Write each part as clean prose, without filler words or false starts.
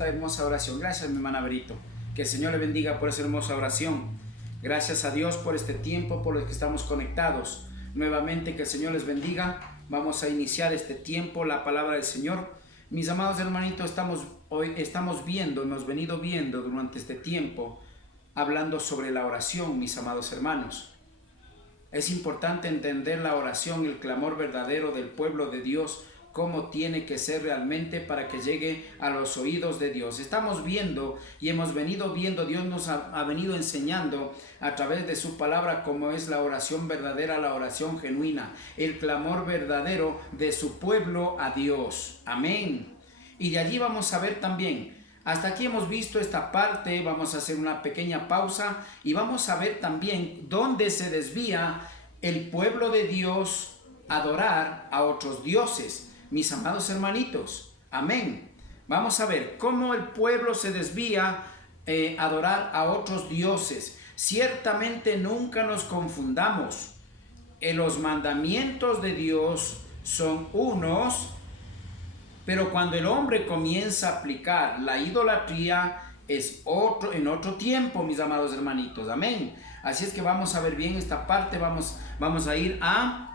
esta hermosa oración. Gracias, mi hermana Berito. Que el Señor le bendiga por esa hermosa oración. Gracias a Dios por este tiempo, por el que estamos conectados. Nuevamente, que el Señor les bendiga. Vamos a iniciar este tiempo, la palabra del Señor. Mis amados hermanitos, estamos viendo, hemos venido viendo durante este tiempo, hablando sobre la oración, mis amados hermanos. Es importante entender la oración, el clamor verdadero del pueblo de Dios, cómo tiene que ser realmente para que llegue a los oídos de Dios. Estamos viendo y hemos venido viendo, Dios nos ha venido enseñando a través de su palabra cómo es la oración verdadera, la oración genuina, el clamor verdadero de su pueblo a Dios. Amén. Y de allí vamos a ver también, hasta aquí hemos visto esta parte, vamos a hacer una pequeña pausa y vamos a ver también dónde se desvía el pueblo de Dios a adorar a otros dioses. Mis amados hermanitos, amén. Vamos a ver cómo el pueblo se desvía a adorar a otros dioses. Ciertamente nunca nos confundamos. Los mandamientos de Dios son unos, pero cuando el hombre comienza a aplicar la idolatría es en otro tiempo, mis amados hermanitos, amén. Así es que vamos a ver bien esta parte, vamos a ir a...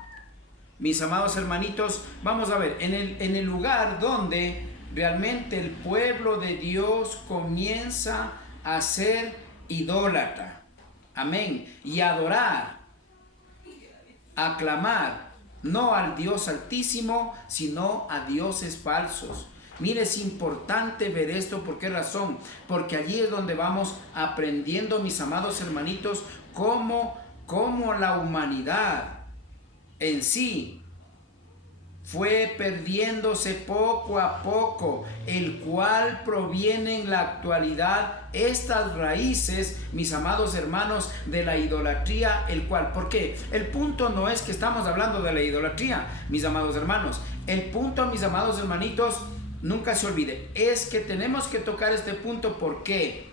Mis amados hermanitos, vamos a ver, en el lugar donde realmente el pueblo de Dios comienza a ser idólatra, amén, y adorar, aclamar, no al Dios altísimo, sino a dioses falsos. Mire, es importante ver esto. ¿Por qué razón? Porque allí es donde vamos aprendiendo, mis amados hermanitos, cómo la humanidad en sí fue perdiéndose poco a poco, el cual proviene en la actualidad estas raíces, mis amados hermanos, de la idolatría, el cual, ¿por qué? El punto no es que estamos hablando de la idolatría, mis amados hermanos. El punto, mis amados hermanitos, nunca se olvide, es que tenemos que tocar este punto. ¿Por qué?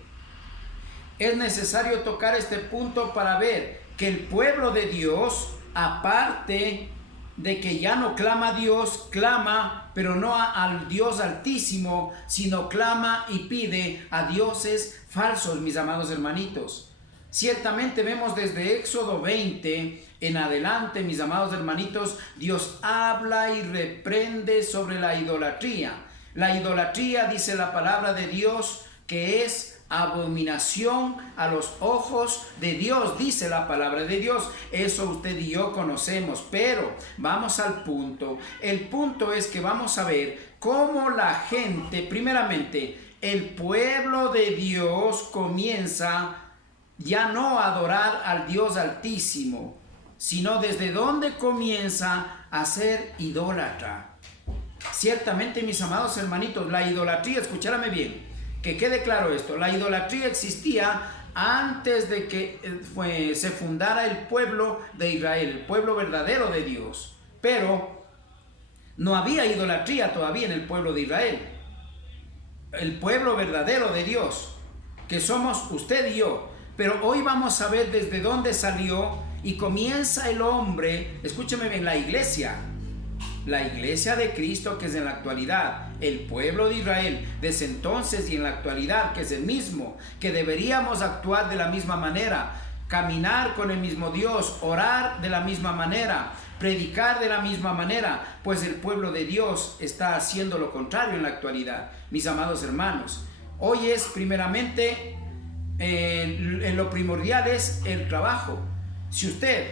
Es necesario tocar este punto para ver que el pueblo de Dios, aparte de que ya no clama a Dios, clama, pero no al Dios altísimo, sino clama y pide a dioses falsos, mis amados hermanitos. Ciertamente vemos desde Éxodo 20 en adelante, mis amados hermanitos, Dios habla y reprende sobre la idolatría. La idolatría, dice la palabra de Dios, que es abominación a los ojos de Dios, dice la palabra de Dios. Eso usted y yo conocemos, pero vamos al punto. El punto es que vamos a ver cómo la gente, primeramente, el pueblo de Dios comienza ya no a adorar al Dios altísimo, sino desde donde comienza a ser idólatra. Ciertamente, mis amados hermanitos, la idolatría, escúchame bien, que quede claro esto, la idolatría existía antes de que se fundara el pueblo de Israel, el pueblo verdadero de Dios. Pero no había idolatría todavía en el pueblo de Israel. El pueblo verdadero de Dios, que somos usted y yo. Pero hoy vamos a ver desde dónde salió y comienza el hombre, escúcheme bien, la iglesia de Cristo, que es en la actualidad el pueblo de Israel, desde entonces y en la actualidad, que es el mismo, que deberíamos actuar de la misma manera, caminar con el mismo Dios, orar de la misma manera, predicar de la misma manera, pues el pueblo de Dios está haciendo lo contrario en la actualidad, mis amados hermanos. Hoy es primeramente, lo primordial es el trabajo. Si usted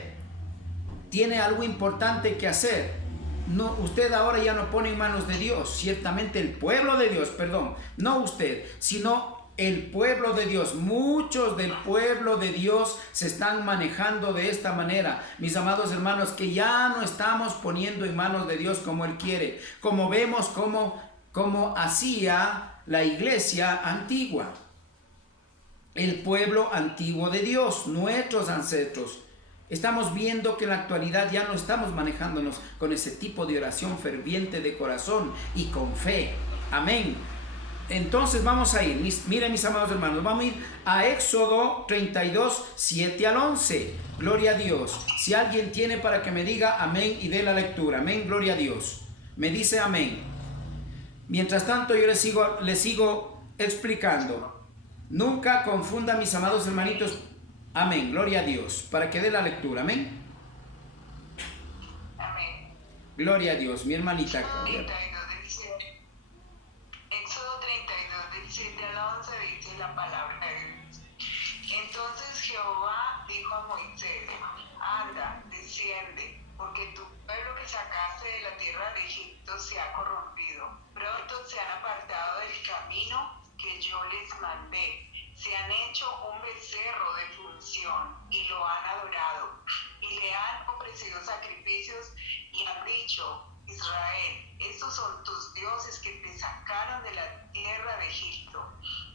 tiene algo importante que hacer, no, usted ahora ya no pone en manos de Dios. Ciertamente el pueblo de Dios, perdón, no usted, sino el pueblo de Dios. Muchos del pueblo de Dios se están manejando de esta manera, mis amados hermanos, que ya no estamos poniendo en manos de Dios como Él quiere, como vemos como hacía la iglesia antigua, el pueblo antiguo de Dios, nuestros ancestros. Estamos viendo que en la actualidad ya no estamos manejándonos con ese tipo de oración ferviente de corazón y con fe. Amén. Entonces vamos a ir, miren mis amados hermanos, vamos a ir a Éxodo 32, 7 al 11. Gloria a Dios. Si alguien tiene, para que me diga amén y dé la lectura. Amén, gloria a Dios. Me dice amén. Mientras tanto yo le sigo explicando. Nunca confunda, mis amados hermanitos. Amén. Gloria a Dios. Para que dé la lectura. Amén. Amén. Gloria a Dios. Mi hermanita. Éxodo 32, del 7 al 11 dice la palabra de Dios. Entonces Jehová dijo a Moisés: anda, desciende, porque tu pueblo que sacaste de la tierra de Egipto se ha corrompido. Pronto se han apartado del camino que yo les mandé. Se han hecho un becerro de función y lo han adorado. Y le han ofrecido sacrificios y han dicho: Israel, estos son tus dioses que te sacaron de la tierra de Egipto.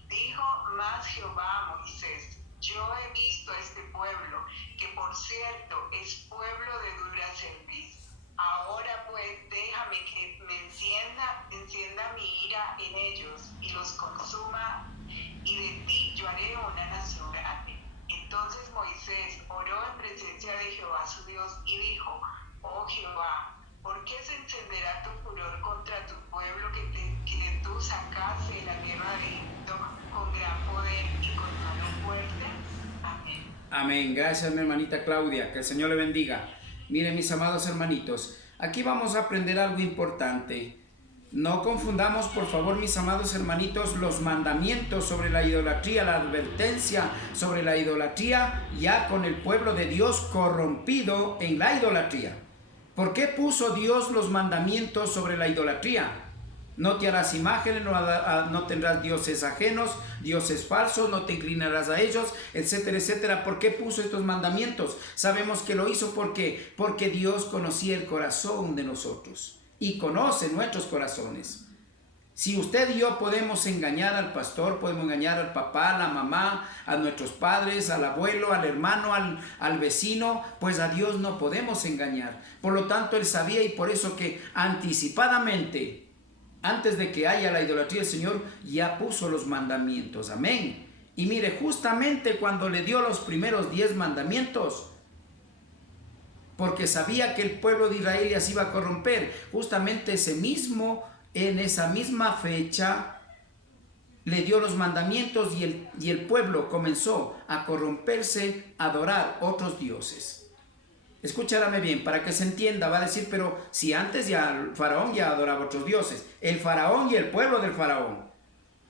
Dijo más Jehová a Moisés: yo he visto a este pueblo, que por cierto es pueblo de dura cerviz. Ahora pues déjame que me encienda mi ira en ellos y los consuma, y de ti yo haré una nación grande. Entonces Moisés oró en presencia de Jehová su Dios y dijo: oh Jehová, ¿por qué se encenderá tu furor contra tu pueblo que tú sacaste de la tierra de Egipto con gran poder y con mano fuerte? Amén. Amén. Gracias, mi hermanita Claudia. Que el Señor le bendiga. Miren, mis amados hermanitos, aquí vamos a aprender algo importante. No confundamos, por favor, mis amados hermanitos, los mandamientos sobre la idolatría, la advertencia sobre la idolatría, ya con el pueblo de Dios corrompido en la idolatría. ¿Por qué puso Dios los mandamientos sobre la idolatría? No te harás imágenes, no tendrás dioses ajenos, dioses falsos, no te inclinarás a ellos, etcétera, etcétera. ¿Por qué puso estos mandamientos? Sabemos que lo hizo porque Dios conocía el corazón de nosotros y conoce nuestros corazones. Si usted y yo podemos engañar al pastor, podemos engañar al papá, a la mamá, a nuestros padres, al abuelo, al hermano, al vecino, pues a Dios no podemos engañar. Por lo tanto, Él sabía, y por eso que anticipadamente, antes de que haya la idolatría, el Señor ya puso los mandamientos. Amén. Y mire, justamente cuando le dio los primeros 10 mandamientos, porque sabía que el pueblo de Israel ya se iba a corromper, justamente en esa misma fecha, le dio los mandamientos y el pueblo comenzó a corromperse, a adorar otros dioses. Escúchame bien, para que se entienda. Va a decir: pero si antes ya el faraón ya adoraba otros dioses. El faraón y el pueblo del faraón.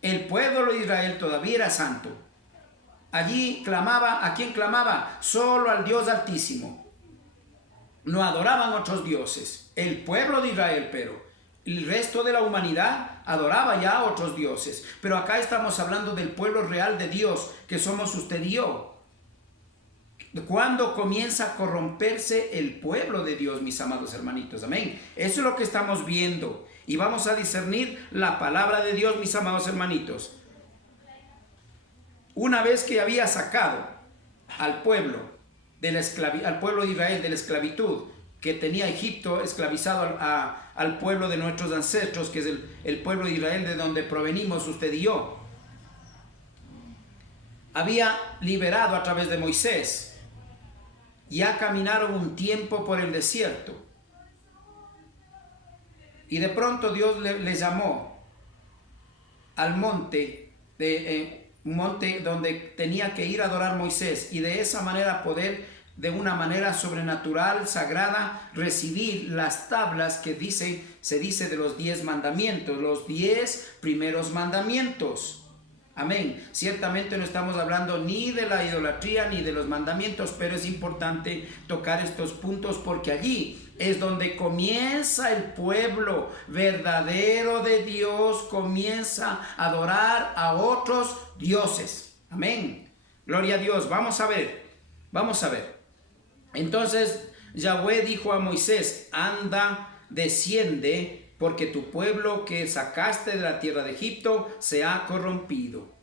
El pueblo de Israel todavía era santo. Allí clamaba, ¿a quién clamaba? Solo al Dios Altísimo. No adoraban otros dioses. El pueblo de Israel, pero el resto de la humanidad adoraba ya a otros dioses. Pero acá estamos hablando del pueblo real de Dios, que somos usted y yo. Cuando comienza a corromperse el pueblo de Dios, mis amados hermanitos. Amén. Eso es lo que estamos viendo. Y vamos a discernir la palabra de Dios, mis amados hermanitos. Una vez que había sacado al pueblo al pueblo de Israel de la esclavitud que tenía Egipto, esclavizado al pueblo de nuestros ancestros, que es el pueblo de Israel de donde provenimos usted y yo, había liberado a través de Moisés. Ya caminaron un tiempo por el desierto y de pronto Dios le llamó al monte, un monte donde tenía que ir a adorar Moisés, y de esa manera poder, de una manera sobrenatural, sagrada, recibir las tablas que se dice de los 10 mandamientos, los 10 primeros mandamientos. Amén. Ciertamente no estamos hablando ni de la idolatría ni de los mandamientos, pero es importante tocar estos puntos porque allí es donde comienza el pueblo verdadero de Dios, comienza a adorar a otros dioses. Amén. Gloria a Dios. Vamos a ver. Entonces Yahweh dijo a Moisés: anda, desciende, porque tu pueblo que sacaste de la tierra de Egipto se ha corrompido.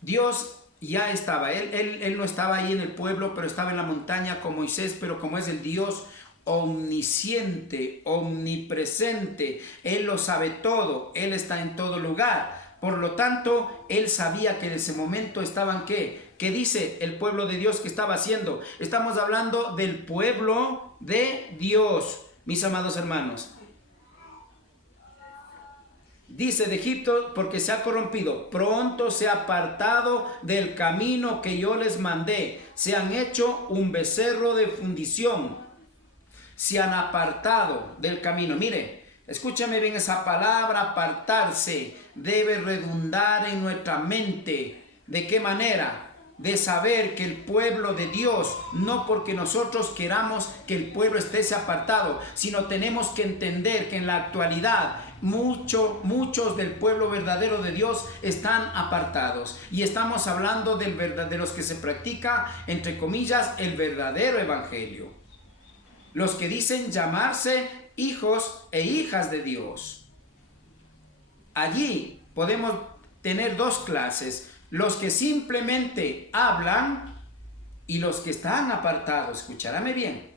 Dios ya estaba, él no estaba ahí en el pueblo, pero estaba en la montaña con Moisés, pero como es el Dios omnisciente, omnipresente, Él lo sabe todo, Él está en todo lugar. Por lo tanto, Él sabía que en ese momento estaban, ¿qué dice el pueblo de Dios que estaba haciendo? Estamos hablando del pueblo de Dios. Mis amados hermanos, Dice de Egipto porque se ha corrompido, pronto se ha apartado del camino que yo les mandé, se han hecho un becerro de fundición, se han apartado del camino. Mire, escúchame bien, esa palabra apartarse debe redundar en nuestra mente. ¿De qué manera? De saber que el pueblo de Dios, no porque nosotros queramos que el pueblo esté apartado, sino tenemos que entender que en la actualidad muchos del pueblo verdadero de Dios están apartados. Y estamos hablando de los que se practica, entre comillas, el verdadero evangelio. Los que dicen llamarse hijos e hijas de Dios. Allí podemos tener dos clases: los que simplemente hablan y los que están apartados. Escuchárame bien.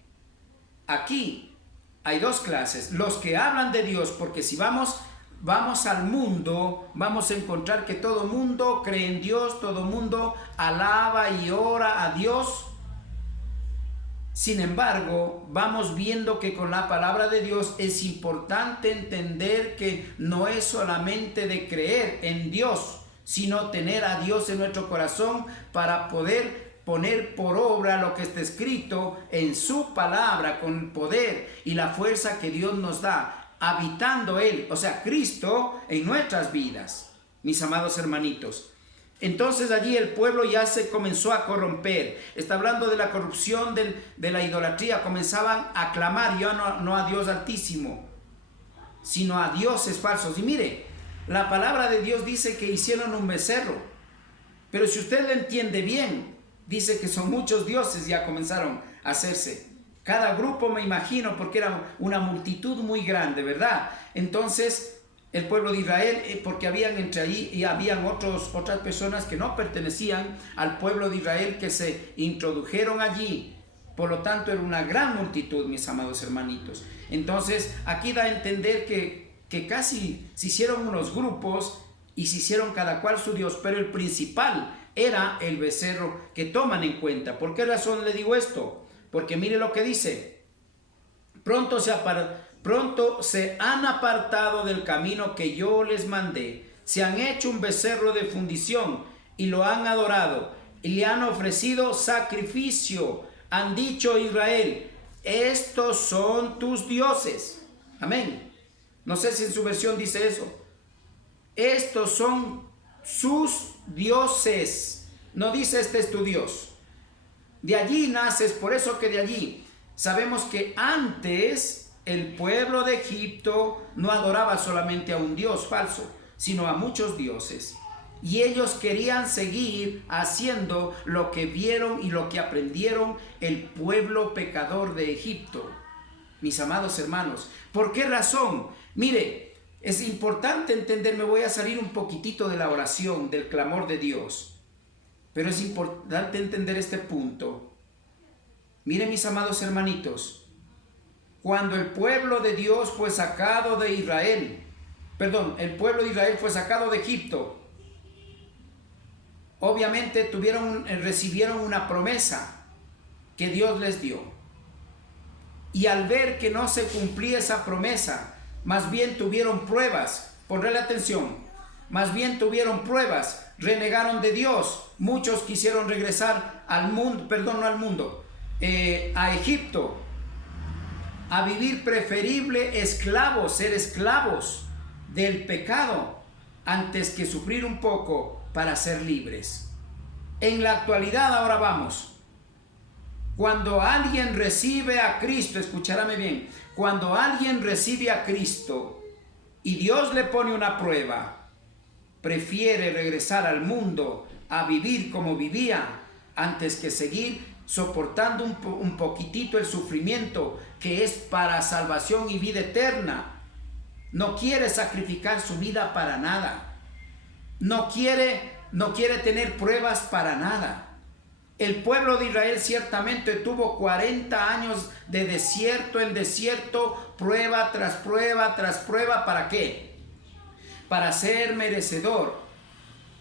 Aquí hay dos clases: los que hablan de Dios, porque si vamos al mundo, vamos a encontrar que todo mundo cree en Dios, todo mundo alaba y ora a Dios. Sin embargo, vamos viendo que con la palabra de Dios es importante entender que no es solamente de creer en Dios, sino tener a Dios en nuestro corazón para poder poner por obra lo que está escrito en su palabra con el poder y la fuerza que Dios nos da, habitando Él, o sea, Cristo en nuestras vidas, mis amados hermanitos. Entonces allí el pueblo ya se comenzó a corromper. Está hablando de la corrupción de la idolatría. Comenzaban a clamar ya no a Dios Altísimo, sino a dioses falsos. Y mire, la palabra de Dios dice que hicieron un becerro, pero si usted lo entiende bien, dice que son muchos dioses ya comenzaron a hacerse. Cada grupo, me imagino, porque era una multitud muy grande, ¿verdad? Entonces el pueblo de Israel, porque habían entre allí y habían otras personas que no pertenecían al pueblo de Israel que se introdujeron allí. Por lo tanto, era una gran multitud, mis amados hermanitos. Entonces, aquí da a entender que casi se hicieron unos grupos y se hicieron cada cual su Dios, pero el principal era el becerro que toman en cuenta. ¿Por qué razón le digo esto? Porque mire lo que dice: pronto se han apartado del camino que yo les mandé, se han hecho un becerro de fundición y lo han adorado y le han ofrecido sacrificio. Han dicho Israel: estos son tus dioses. Amén. No sé si en su versión dice eso. Estos son sus dioses. No dice este es tu Dios. De allí naces, por eso que de allí sabemos que antes el pueblo de Egipto no adoraba solamente a un Dios falso, sino a muchos dioses. Y ellos querían seguir haciendo lo que vieron y lo que aprendieron el pueblo pecador de Egipto. Mis amados hermanos, ¿por qué razón? Mire, es importante entender, me voy a salir un poquitito de la oración, del clamor de Dios, pero es importante entender este punto. Mire, mis amados hermanitos, cuando el pueblo de Dios fue sacado de Israel, el pueblo de Israel fue sacado de Egipto, obviamente recibieron una promesa que Dios les dio. Y al ver que no se cumplía esa promesa, más bien tuvieron pruebas. Ponle atención, más bien tuvieron pruebas, renegaron de Dios. Muchos quisieron regresar al mundo, a Egipto, a vivir preferible esclavos, ser esclavos del pecado, antes que sufrir un poco para ser libres. En la actualidad, ahora vamos. Cuando alguien recibe a Cristo, escúchame bien, cuando alguien recibe a Cristo y Dios le pone una prueba, prefiere regresar al mundo a vivir como vivía antes que seguir soportando un poquitito el sufrimiento que es para salvación y vida eterna. No quiere sacrificar su vida para nada. No quiere tener pruebas para nada. El pueblo de Israel ciertamente tuvo 40 años de desierto en desierto, prueba tras prueba tras prueba. ¿Para qué? Para ser merecedor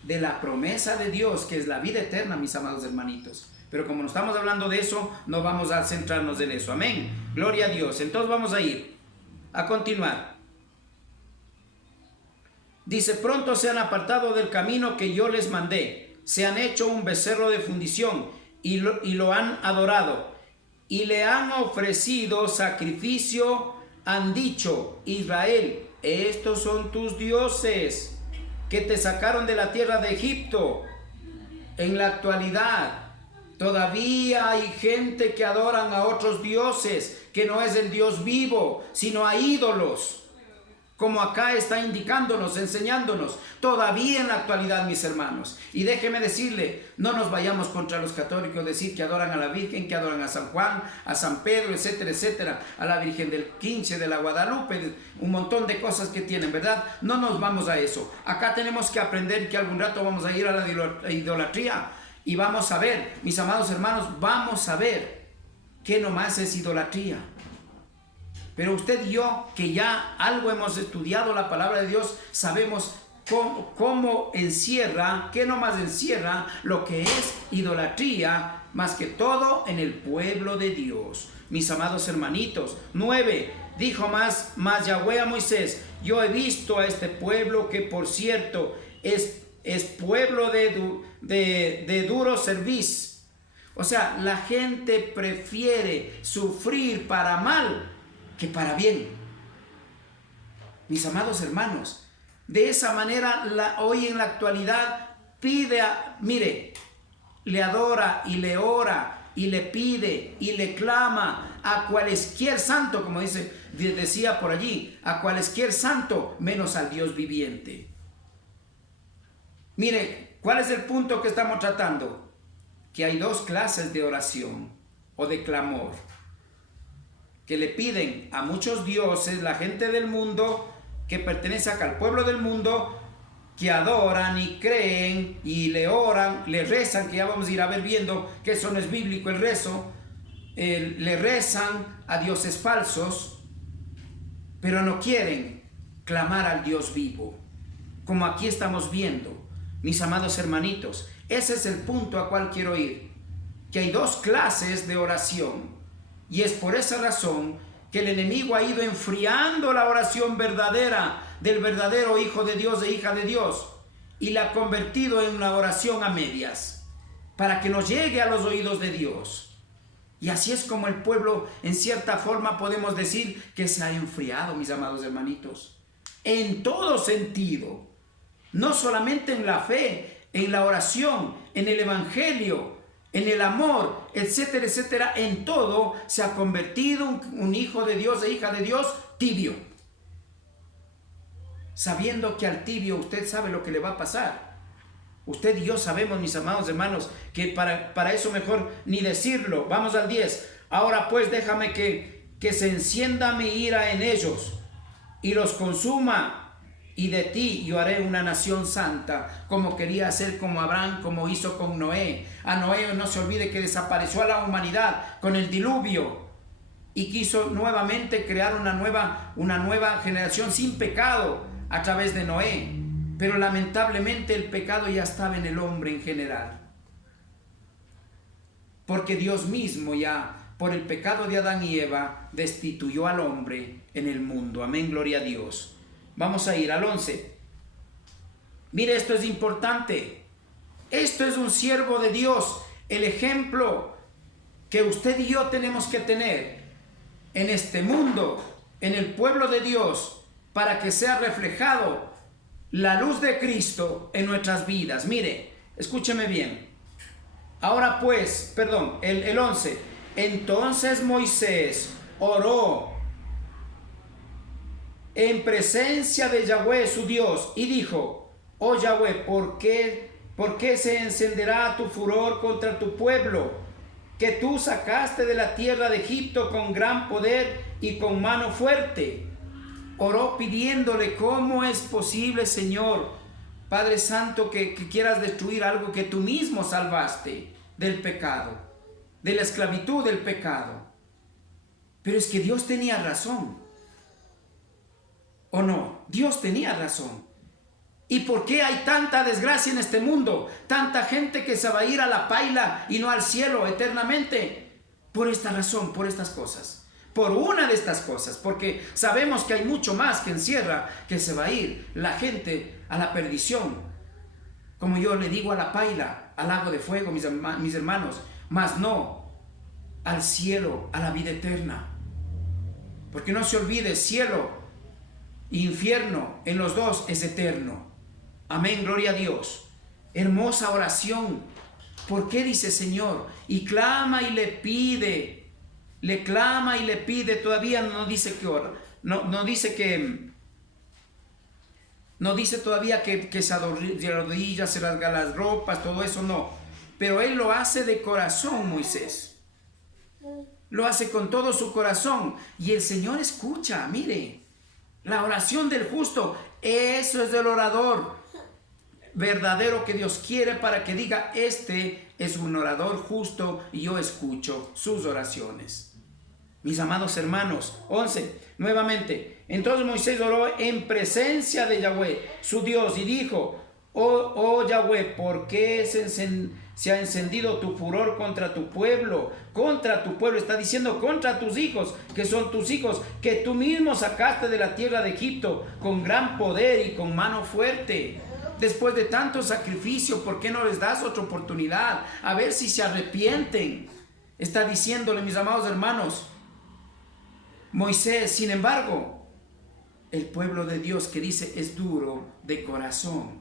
de la promesa de Dios, que es la vida eterna, mis amados hermanitos. Pero como no estamos hablando de eso, no vamos a centrarnos en eso. Amén. Gloria a Dios. Entonces vamos a ir a continuar. Dice, pronto se han apartado del camino que yo les mandé. Se han hecho un becerro de fundición y lo han adorado. Y le han ofrecido sacrificio. Han dicho, Israel, estos son tus dioses que te sacaron de la tierra de Egipto. En la actualidad todavía hay gente que adoran a otros dioses, que no es el Dios vivo, sino a ídolos. Como acá está indicándonos, enseñándonos, todavía en la actualidad, mis hermanos. Y déjeme decirle, no nos vayamos contra los católicos, decir que adoran a la Virgen, que adoran a San Juan, a San Pedro, etcétera, etcétera, a la Virgen del Quince, de la Guadalupe, un montón de cosas que tienen, ¿verdad? No nos vamos a eso. Acá tenemos que aprender que algún rato vamos a ir a la idolatría y vamos a ver, mis amados hermanos, vamos a ver qué nomás es idolatría. Pero usted y yo, que ya algo hemos estudiado la palabra de Dios, sabemos cómo encierra, qué nomás encierra lo que es idolatría, más que todo en el pueblo de Dios. Mis amados hermanitos. 9. Dijo más Yahweh a Moisés, yo he visto a este pueblo que por cierto es pueblo de duro servicio. O sea, la gente prefiere sufrir para mal que para bien. Mis amados hermanos, de esa manera hoy en la actualidad mire, le adora y le ora y le pide y le clama a cualesquier santo, como decía por allí, a cualesquier santo menos al Dios viviente. Mire, ¿cuál es el punto que estamos tratando? Que hay dos clases de oración o de clamor que le piden a muchos dioses, la gente del mundo que pertenece acá al pueblo del mundo, que adoran y creen y le oran, le rezan, que ya vamos a ir a ver viendo que eso no es bíblico el rezo, le rezan a dioses falsos, pero no quieren clamar al Dios vivo, como aquí estamos viendo, mis amados hermanitos. Ese es el punto a cual quiero ir, que hay dos clases de oración. Y es por esa razón que el enemigo ha ido enfriando la oración verdadera del verdadero Hijo de Dios e hija de Dios y la ha convertido en una oración a medias para que nos llegue a los oídos de Dios. Y así es como el pueblo, en cierta forma, podemos decir que se ha enfriado, mis amados hermanitos, en todo sentido, no solamente en la fe, en la oración, en el evangelio, en el amor, etcétera, etcétera. En todo se ha convertido un hijo de Dios e hija de Dios tibio. Sabiendo que al tibio usted sabe lo que le va a pasar. Usted y yo sabemos, mis amados hermanos, que para eso mejor ni decirlo. Vamos al 10. Ahora pues déjame que se encienda mi ira en ellos y los consuma. Y de ti yo haré una nación santa, como quería hacer con Abraham, como hizo con Noé. A Noé no se olvide que desapareció a la humanidad con el diluvio y quiso nuevamente crear una nueva generación sin pecado a través de Noé. Pero lamentablemente el pecado ya estaba en el hombre en general. Porque Dios mismo ya, por el pecado de Adán y Eva, destituyó al hombre en el mundo. Amén, gloria a Dios. Vamos a ir al 11. Mire, esto es importante. Esto es un siervo de Dios. El ejemplo que usted y yo tenemos que tener en este mundo, en el pueblo de Dios, para que sea reflejado la luz de Cristo en nuestras vidas. Mire, escúcheme bien. Ahora pues, el 11. Entonces Moisés oró en presencia de Yahweh su Dios y dijo: oh Yahweh, ¿por qué se encenderá tu furor contra tu pueblo, que tú sacaste de la tierra de Egipto con gran poder y con mano fuerte? Oró pidiéndole: ¿cómo es posible, Señor, Padre Santo, que quieras destruir algo que tú mismo salvaste del pecado, de la esclavitud del pecado? Pero es que Dios tenía razón. ¿O no? Dios tenía razón. ¿Y por qué hay tanta desgracia en este mundo? Tanta gente que se va a ir a la paila y no al cielo eternamente. Por esta razón, por estas cosas. Por una de estas cosas. Porque sabemos que hay mucho más que encierra, que se va a ir la gente a la perdición, como yo le digo a la paila, al lago de fuego, mis hermanos, mas no al cielo, a la vida eterna. Porque no se olvide, cielo e infierno, en los dos es eterno. Amén, gloria a Dios. Hermosa oración. ¿Por qué dice Señor? Y clama y le pide. Le clama y le pide. Todavía no dice que ora. No dice todavía que se arrodilla, se rasga las ropas, todo eso no. Pero él lo hace de corazón, Moisés. Lo hace con todo su corazón. Y el Señor escucha, mire. La oración del justo, eso es del orador verdadero que Dios quiere para que diga, este es un orador justo y yo escucho sus oraciones. Mis amados hermanos, 11, nuevamente. Entonces Moisés oró en presencia de Yahweh, su Dios, y dijo, oh Yahweh, ¿por qué se ha encendido tu furor contra tu pueblo? Contra tu pueblo, está diciendo contra tus hijos, que son tus hijos, que tú mismo sacaste de la tierra de Egipto con gran poder y con mano fuerte. Después de tanto sacrificio, ¿por qué no les das otra oportunidad? A ver si se arrepienten. Está diciéndole, mis amados hermanos, Moisés, sin embargo, el pueblo de Dios que dice es duro de corazón.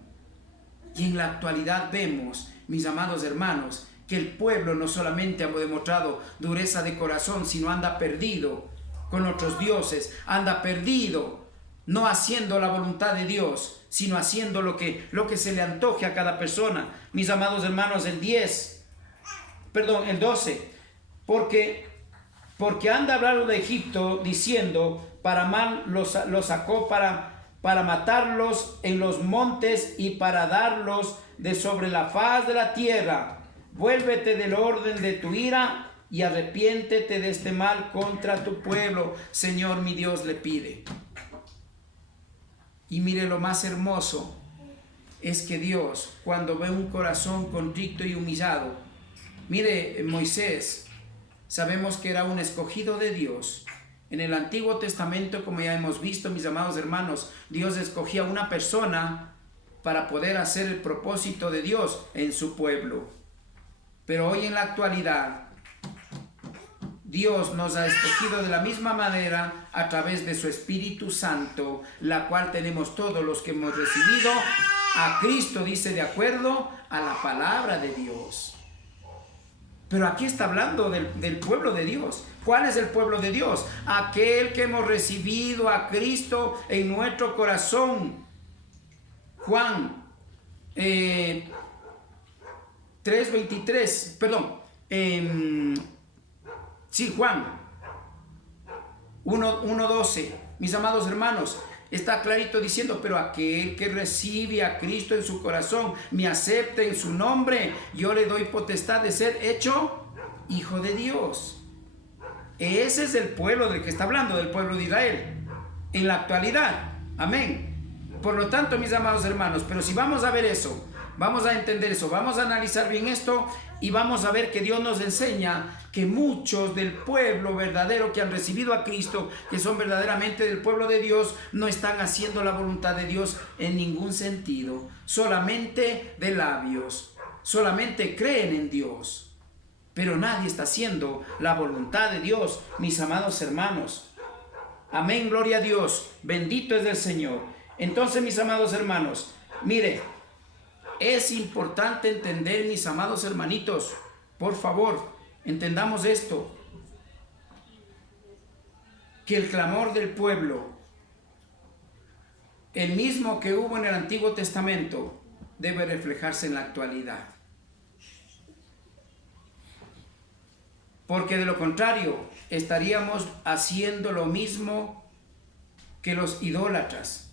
Y en la actualidad vemos, mis amados hermanos, que el pueblo no solamente ha demostrado dureza de corazón, sino anda perdido con otros dioses, anda perdido, no haciendo la voluntad de Dios, sino haciendo lo que se le antoje a cada persona. Mis amados hermanos, el 12, porque anda hablando de Egipto diciendo, para mal los sacó para matarlos en los montes y para darlos de sobre la faz de la tierra. Vuélvete del orden de tu ira y arrepiéntete de este mal contra tu pueblo. Señor mi Dios le pide. Y mire, lo más hermoso es que Dios, cuando ve un corazón contrito y humillado, mire, Moisés, sabemos que era un escogido de Dios. En el Antiguo Testamento, como ya hemos visto, mis amados hermanos, Dios escogía a una persona para poder hacer el propósito de Dios en su pueblo. Pero hoy en la actualidad, Dios nos ha escogido de la misma manera a través de su Espíritu Santo, la cual tenemos todos los que hemos recibido a Cristo, dice, de acuerdo a la palabra de Dios. Pero aquí está hablando del pueblo de Dios. ¿Cuál es el pueblo de Dios? Aquel que hemos recibido a Cristo en nuestro corazón. Juan 3:23, perdón, Juan 1:12, mis amados hermanos, está clarito diciendo, pero aquel que recibe a Cristo en su corazón, me acepta en su nombre, yo le doy potestad de ser hecho hijo de Dios. Ese es el pueblo del que está hablando, del pueblo de Israel, en la actualidad. Amén. Por lo tanto, mis amados hermanos, pero si vamos a ver eso, vamos a entender eso, vamos a analizar bien esto y vamos a ver que Dios nos enseña que muchos del pueblo verdadero que han recibido a Cristo, que son verdaderamente del pueblo de Dios, no están haciendo la voluntad de Dios en ningún sentido, solamente de labios, solamente creen en Dios, pero nadie está haciendo la voluntad de Dios, mis amados hermanos. Amén, gloria a Dios, bendito es el Señor. Entonces, mis amados hermanos, mire, es importante entender, mis amados hermanitos, por favor, entendamos esto, que el clamor del pueblo, el mismo que hubo en el Antiguo Testamento, debe reflejarse en la actualidad. Porque de lo contrario, estaríamos haciendo lo mismo que los idólatras,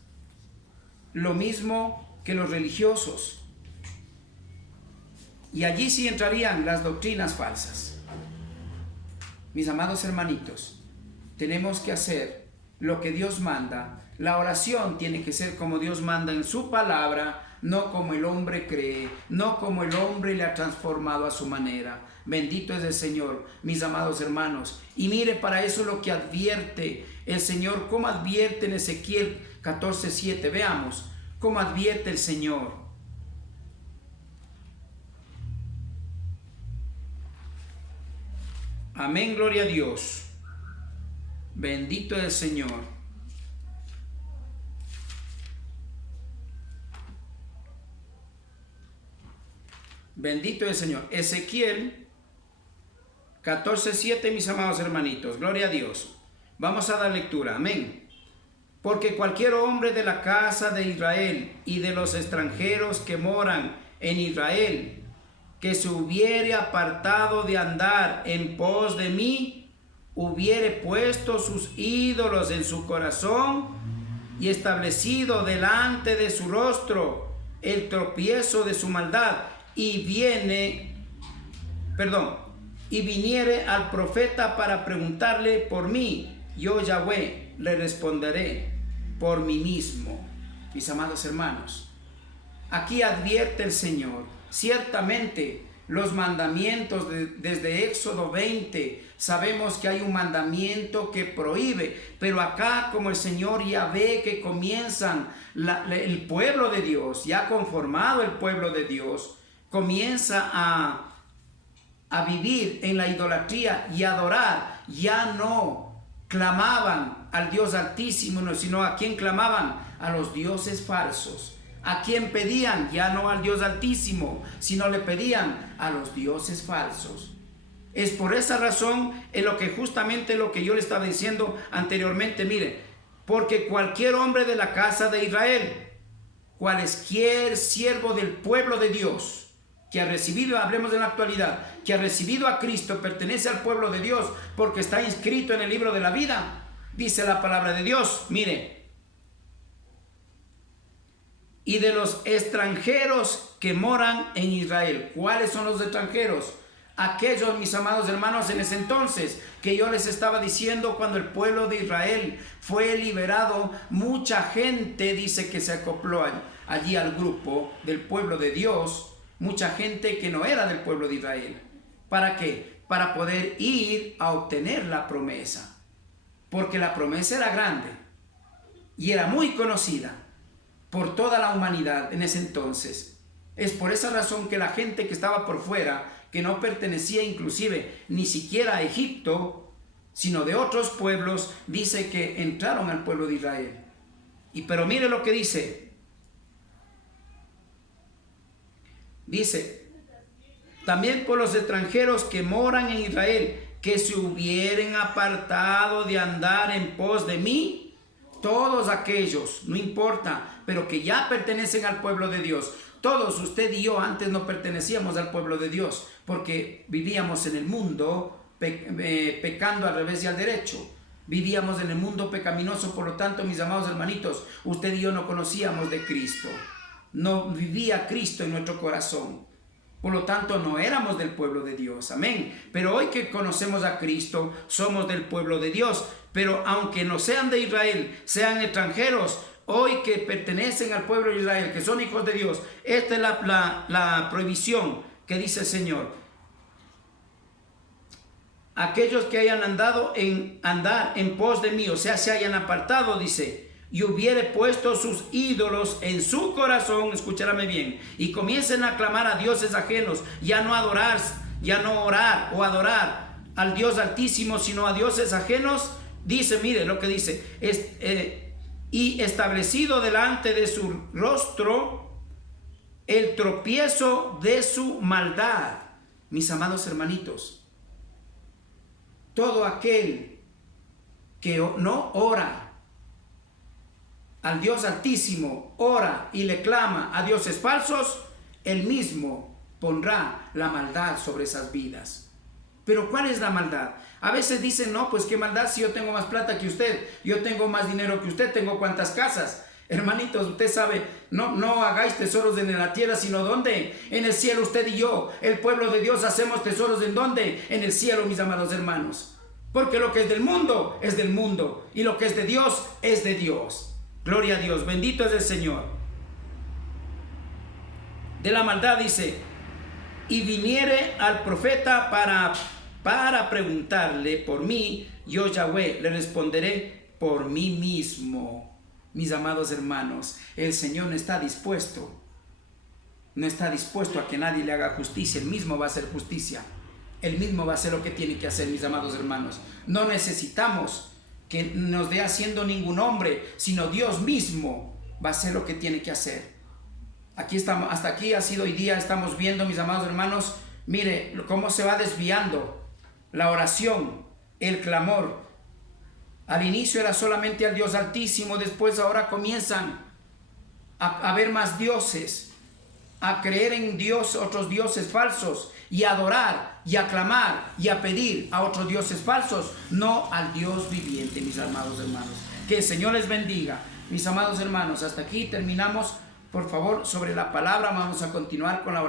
lo mismo que los religiosos. Y allí sí entrarían las doctrinas falsas. Mis amados hermanitos, tenemos que hacer lo que Dios manda. La oración tiene que ser como Dios manda en su palabra, no como el hombre cree, no como el hombre le ha transformado a su manera. Bendito es el Señor, mis amados hermanos. Y mire, para eso lo que advierte el Señor, cómo advierte en Ezequiel 14:7. Veamos, como advierte el Señor. Amén, gloria a Dios. Bendito es el Señor. Bendito es el Señor. Ezequiel 14:7, mis amados hermanitos. Gloria a Dios. Vamos a dar lectura. Amén. Porque cualquier hombre de la casa de Israel y de los extranjeros que moran en Israel, que se hubiere apartado de andar en pos de mí, hubiere puesto sus ídolos en su corazón y establecido delante de su rostro el tropiezo de su maldad, y viniere al profeta para preguntarle por mí, yo Yahweh le responderé por mí mismo. Mis amados hermanos, aquí advierte el Señor. Ciertamente los mandamientos desde Éxodo 20 sabemos que hay un mandamiento que prohíbe, pero acá, como el Señor ya ve que comienzan el pueblo de Dios, ya conformado el pueblo de Dios, comienza a vivir en la idolatría y adorar, ya no clamaban al Dios Altísimo, sino a quien clamaban, a los dioses falsos. ¿A quién pedían? Ya no al Dios Altísimo, sino le pedían a los dioses falsos. Es por esa razón en lo que justamente lo que yo le estaba diciendo anteriormente, mire, porque cualquier hombre de la casa de Israel, cualquier siervo del pueblo de Dios, que ha recibido, hablemos de la actualidad, que ha recibido a Cristo, pertenece al pueblo de Dios, porque está inscrito en el libro de la vida, dice la palabra de Dios, mire, y de los extranjeros que moran en Israel. ¿Cuáles son los extranjeros? Aquellos, mis amados hermanos, en ese entonces que yo les estaba diciendo, cuando el pueblo de Israel fue liberado, mucha gente dice que se acopló allí al grupo del pueblo de Dios, mucha gente que no era del pueblo de Israel. ¿Para qué? Para poder ir a obtener la promesa, porque la promesa era grande y era muy conocida por toda la humanidad en ese entonces. Es por esa razón que la gente que estaba por fuera, que no pertenecía inclusive ni siquiera a Egipto, sino de otros pueblos, dice que entraron al pueblo de Israel. Pero mire lo que dice. Dice, también por los extranjeros que moran en Israel, que se hubieren apartado de andar en pos de mí, todos aquellos, no importa, pero que ya pertenecen al pueblo de Dios. Todos, usted y yo, antes no pertenecíamos al pueblo de Dios, porque vivíamos en el mundo pecando al revés y al derecho. Vivíamos en el mundo pecaminoso, por lo tanto, mis amados hermanitos, usted y yo no conocíamos de Cristo. No vivía Cristo en nuestro corazón. Por lo tanto, no éramos del pueblo de Dios. Amén. Pero hoy que conocemos a Cristo, somos del pueblo de Dios. Pero aunque no sean de Israel, sean extranjeros, hoy que pertenecen al pueblo de Israel, que son hijos de Dios, esta es la prohibición que dice el Señor. Aquellos que hayan andar en pos de mí, o sea, se hayan apartado, dice, y hubiere puesto sus ídolos en su corazón, escúchame bien, y comiencen a clamar a dioses ajenos, ya no adorar, ya no orar o adorar al Dios Altísimo, sino a dioses ajenos. Dice, mire lo que dice, y establecido delante de su rostro el tropiezo de su maldad. Mis amados hermanitos, todo aquel que no ora al Dios Altísimo, ora y le clama a dioses falsos, él mismo pondrá la maldad sobre esas vidas. Pero ¿cuál es la maldad? A veces dicen, no, pues qué maldad si yo tengo más plata que usted, yo tengo más dinero que usted, tengo cuántas casas. Hermanitos, usted sabe, no hagáis tesoros en la tierra, sino ¿dónde? En el cielo. Usted y yo, el pueblo de Dios, hacemos tesoros ¿en dónde? En el cielo, mis amados hermanos. Porque lo que es del mundo, es del mundo, y lo que es de Dios, es de Dios. Gloria a Dios, bendito es el Señor. De la maldad dice, y viniere al profeta para preguntarle por mí, yo Yahweh le responderé por mí mismo. mis amados hermanos, el Señor no está dispuesto a que nadie le haga justicia. Él mismo va a hacer justicia. Él mismo va a hacer lo que tiene que hacer, mis amados hermanos. No necesitamos que nos dé haciendo ningún hombre, sino Dios mismo va a hacer lo que tiene que hacer. Aquí estamos, hasta aquí ha sido hoy día, estamos viendo, mis amados hermanos, mire cómo se va desviando la oración, el clamor. Al inicio era solamente al Dios Altísimo, después ahora comienzan a ver más dioses, a creer en Dios, otros dioses falsos, y a adorar, y a clamar, y a pedir a otros dioses falsos, no al Dios viviente, mis amados hermanos. Que el Señor les bendiga, mis amados hermanos. Hasta aquí terminamos, por favor, sobre la palabra. Vamos a continuar con la oración.